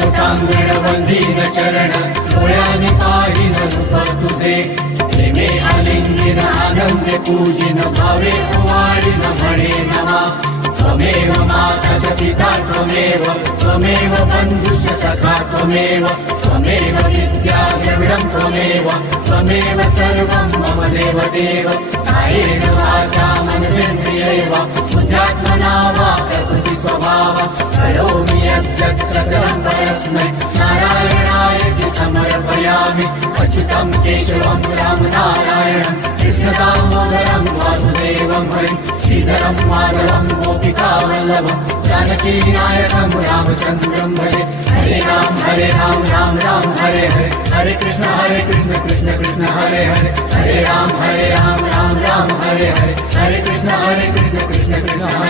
लोकांगण वंदीन चरण डोळ्याने पाहिन रूप तुझे प्रेमे आलिंगिन आनंद पूजिन भावे म्हणे नवा त्वमेव माता च पिता त्वमेव त्वमेव बन्धुश सखा त्वमेव त्वमेव विद्या द्रविडं त्वमेव त्वमेव सर्वं मम देव देव कायेन वाचा मनसेन्द्रियैव बुद्ध्यात्मना वा करोमि यद्यत् सकलं परस्मै नारायणाय समर्पयामि। अच्युतं केशवं रामनारायणं कृष्णदामोदरं वासुदेवं हरिं। श्रीधरं माधवं गोपिकावल्लभं। जानकीनायकं रामचन्द्रं भजे। हरे राम हरे राम राम राम हरे हरे। हरे कृष्ण हरे कृष्ण कृष्ण कृष्ण हरे हरे। हरे राम हरे राम राम राम हरे हरे। हरे कृष्ण हरे कृष्ण कृष्ण कृष्ण हरे